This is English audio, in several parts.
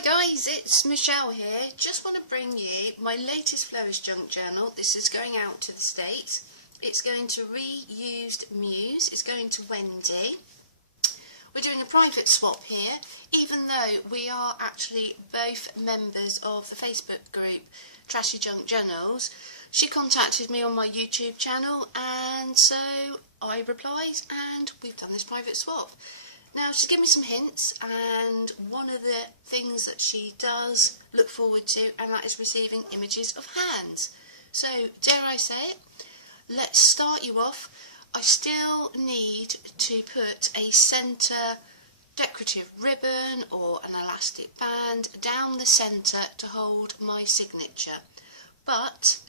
Hi guys, it's Michelle here. Just want to bring you my latest Florist Junk journal. This is going out to the States. It's going to reused Muse. It's going to Wendy. We're doing a private swap here, even though we are actually both members of the Facebook group Trashy Junk Journals. She contacted me on my YouTube channel, and so I replied, and we've done this private swap. Now, she's given me some hints, and one of the things that she does look forward to, and that is receiving images of hands. So, dare I say it, let's start you off. I still need to put a centre decorative ribbon or an elastic band down the centre to hold my signature. But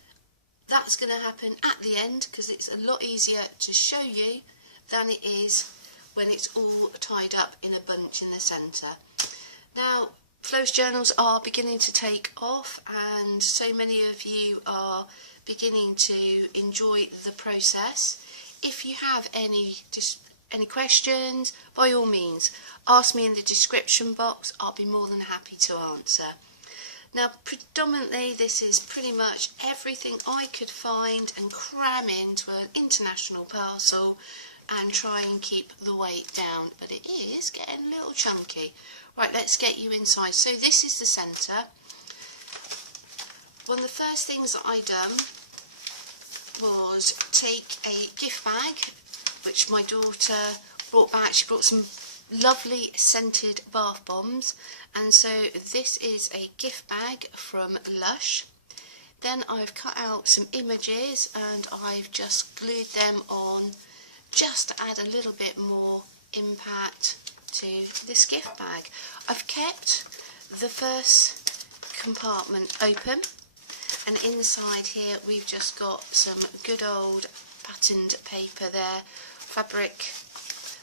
that's going to happen at the end, because it's a lot easier to show you than it is when it's all tied up in a bunch in the centre. Now, Florist journals are beginning to take off, and so many of you are beginning to enjoy the process. If you have any questions, by all means, ask me in the description box. I'll be more than happy to answer. Now, predominantly this is pretty much everything I could find and cram into an international parcel and try and keep the weight down, but it is getting a little chunky. Right, let's get you inside. So this is the centre. One of the first things that I done was take a gift bag, which my daughter brought back. She brought some lovely scented bath bombs, and so this is a gift bag from Lush. Then I've cut out some images and I've just glued them on, just to add a little bit more impact to this gift bag. I've kept the first compartment open, and inside here we've just got some good old patterned paper there, fabric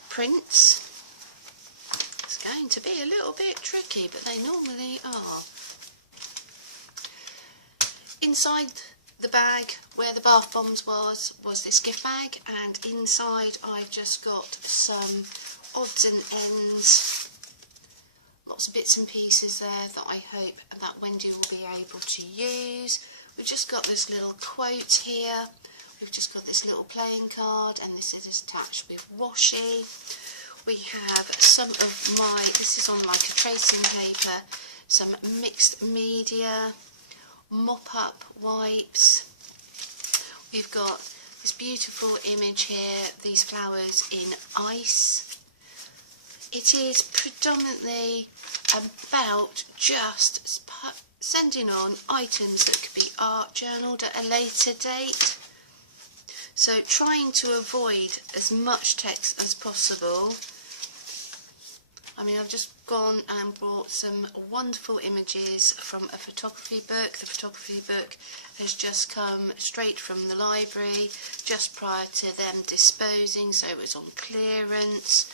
prints. It's going to be a little bit tricky, but they normally are. Inside the bag where the bath bombs was this gift bag, and inside I've just got some odds and ends, lots of bits and pieces there that I hope that Wendy will be able to use. We've just got this little quote here, we've just got this little playing card, and this is attached with washi. We have some of my, this is on like a tracing paper, some mixed media, mop-up wipes. We've got this beautiful image here, these flowers in ice. It is predominantly about just sending on items that could be art journaled at a later date. So trying to avoid as much text as possible. I mean, I've just gone and brought some wonderful images from a photography book. The photography book has just come straight from the library just prior to them disposing, so it was on clearance.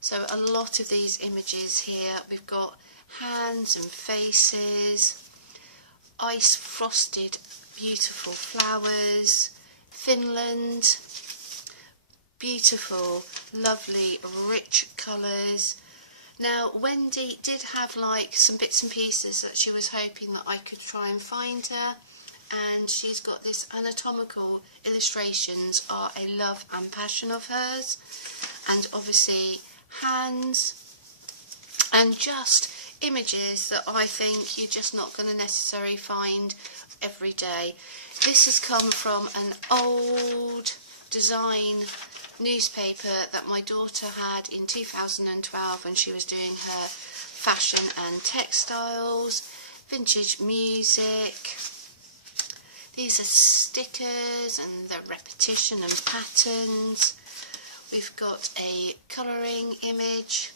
So a lot of these images here, we've got hands and faces, ice frosted beautiful flowers, Finland, beautiful, lovely, rich colours. Now, Wendy did have like some bits and pieces that she was hoping that I could try and find her, and she's got this anatomical illustrations are a love and passion of hers, and obviously hands and just images that I think you're just not going to necessarily find every day. This has come from an old design newspaper that my daughter had in 2012 when she was doing her fashion and textiles, vintage music. These are stickers and the repetition and patterns. We've got a colouring image.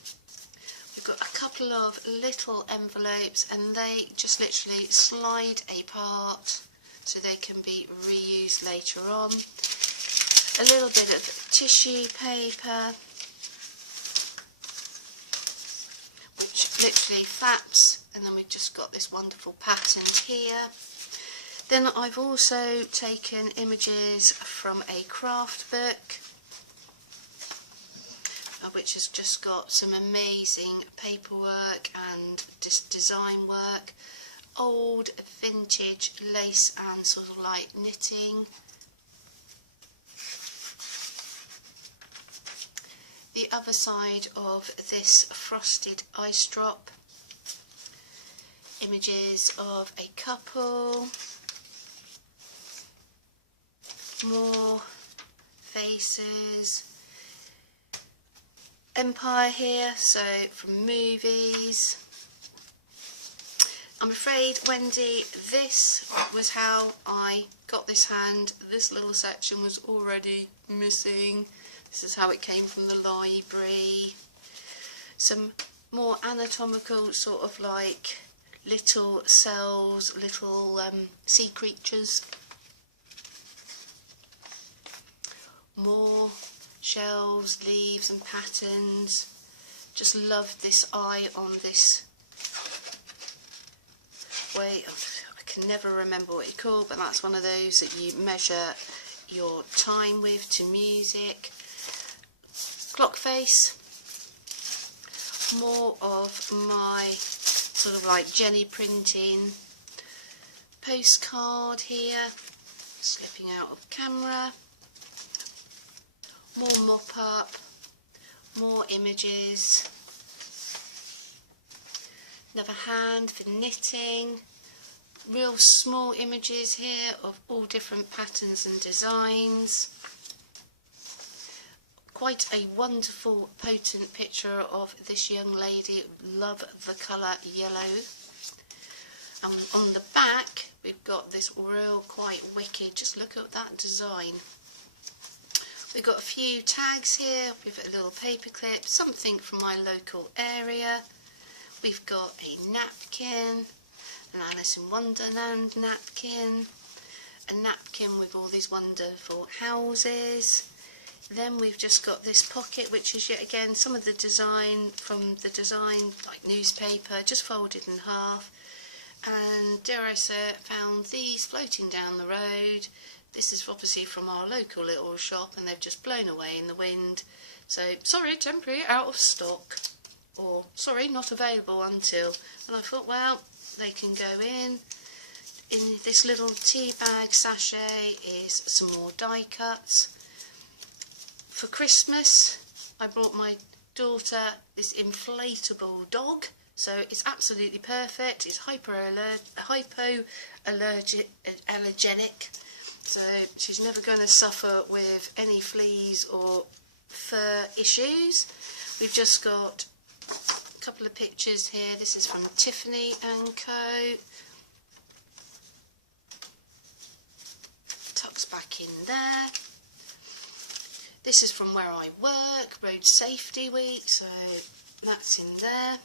We've got a couple of little envelopes, and they just literally slide apart so they can be reused later on. A little bit of tissue paper, which literally flaps, and then we've just got this wonderful pattern here. Then I've also taken images from a craft book. which has just got some amazing paperwork and design work, old vintage lace and sort of like knitting. The other side of this frosted ice drop, images of a couple, more faces, Empire here, so from movies. I'm afraid, Wendy, this was how I got this hand. This little section was already missing. This is how it came from the library. Some more anatomical sort of like little cells, little sea creatures. More shells, leaves and patterns. Just love this eye on this way. I can never remember what it's called, but that's one of those that you measure your time with to music. Clock face. More of my sort of like Jenny printing postcard here, slipping out of camera. More mop up, more images. Another hand for knitting. Real small images here of all different patterns and designs. Quite a wonderful, potent picture of this young lady. Love the colour yellow. And on the back, we've got this real quite wicked, just look at that design. We've got a few tags here with a little paper clip, something from my local area. We've got a napkin, an Alice in Wonderland napkin, a napkin with all these wonderful houses. Then we've just got this pocket, which is yet again some of the design from the design like newspaper, just folded in half. And dare I say it, found these floating down the road. This is obviously from our local little shop and they've just blown away in the wind. So, sorry, temporary, out of stock. Or, sorry, not available until. And I thought, well, they can go in. In this little tea bag sachet is some more die cuts. For Christmas, I brought my daughter this inflatable dog. So it's absolutely perfect. It's hypoallergenic. So she's never going to suffer with any fleas or fur issues. We've just got a couple of pictures here. This is from Tiffany & Co. Tucks back in there. This is from where I work, Road Safety Week, so that's in there.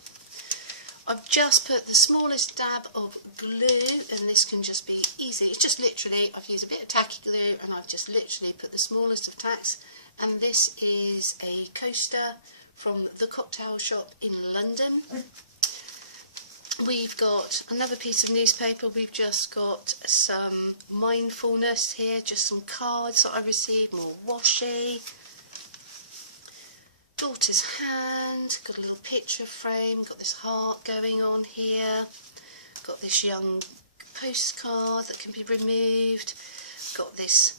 I've just put the smallest dab of glue, and this can just be easy. It's just literally, I've used a bit of tacky glue and I've just literally put the smallest of tacks. And this is a coaster from the cocktail shop in London. We've got another piece of newspaper. We've just got some mindfulness here, just some cards that I received, more washi. Daughter's hand, got a little picture frame, got this heart going on here, got this young postcard that can be removed, got this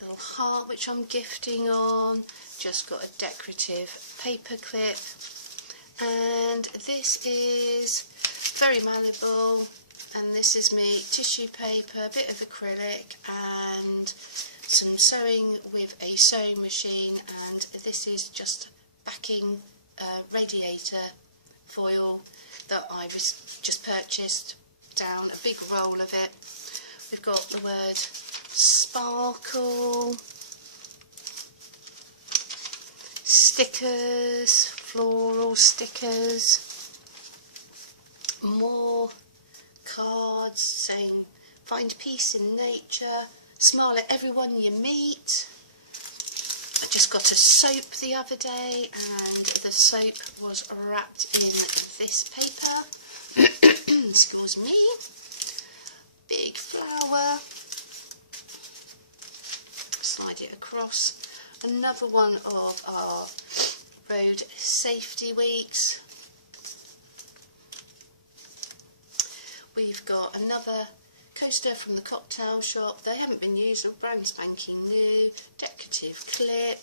little heart which I'm gifting on, just got a decorative paper clip, and this is very malleable, and this is me tissue paper, a bit of acrylic and some sewing with a sewing machine, and this is just backing radiator foil that I just purchased down, a big roll of it. We've got the word sparkle, stickers, floral stickers, more cards saying find peace in nature, smile at everyone you meet. I just got a soap the other day and the soap was wrapped in this paper. Excuse me. Big flower. Slide it across. Another one of our road safety weeks. We've got another coaster from the cocktail shop. They haven't been used, they're brand spanking new. Decorative clip.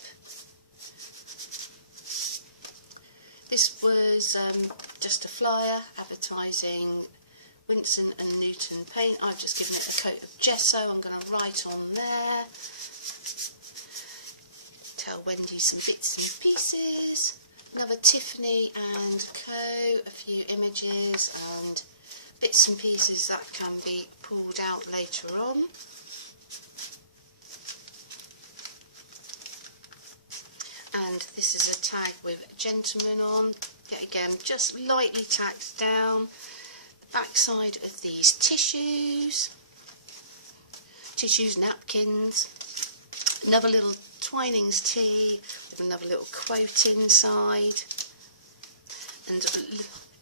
This was just a flyer advertising Winston & Newton paint. I've just given it a coat of gesso. I'm going to write on there. Tell Wendy some bits and pieces. Another Tiffany & Co. A few images and bits and pieces that can be pulled out later on. And this is a tag with gentleman on. Yet again, just lightly tacked down. The back side of these tissues, napkins. Another little Twinings tea with another little quote inside. And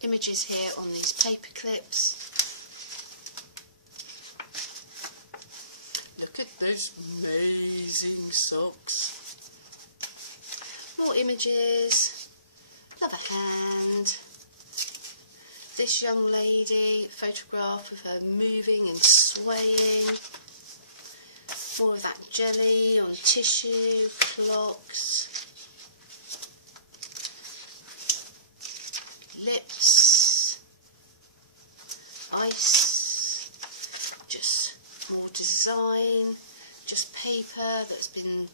images here on these paper clips. Look at those amazing socks. More images, another hand, this young lady, photograph of her moving and swaying, more of that jelly on tissue, clocks, lips, ice, just more design, just paper that's been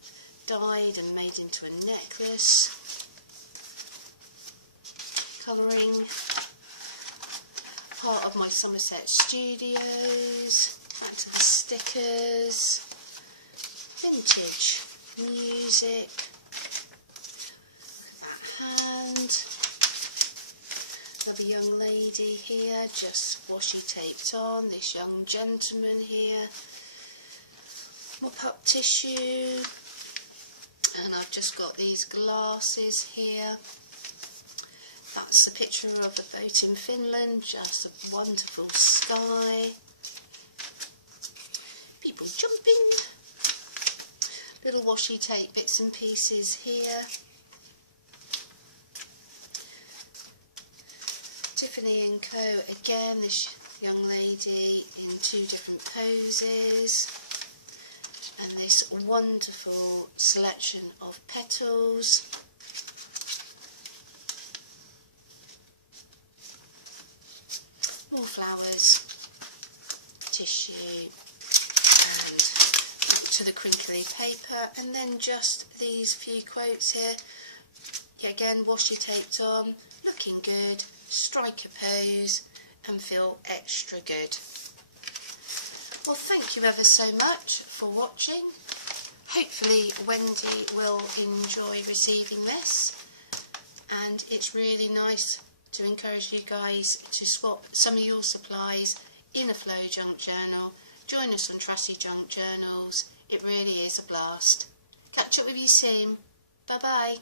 dyed and made into a necklace, colouring, part of my Somerset studios, back to the stickers, vintage music, that hand, another young lady here just washi taped on, this young gentleman here, mop up tissue. And I've just got these glasses here. That's a picture of a boat in Finland, just a wonderful sky. People jumping. Little washi tape bits and pieces here. Tiffany & Co. again, this young lady in two different poses. And this wonderful selection of petals. More flowers, tissue, and back to the crinkly paper, and then just these few quotes here. Yet again, washi taped on, looking good, strike a pose, and feel extra good. Well, thank you ever so much for watching. Hopefully Wendy will enjoy receiving this, and it's really nice to encourage you guys to swap some of your supplies in a Flow Junk Journal. Join us on Trusty Junk Journals. It really is a blast. Catch up with you soon. Bye bye.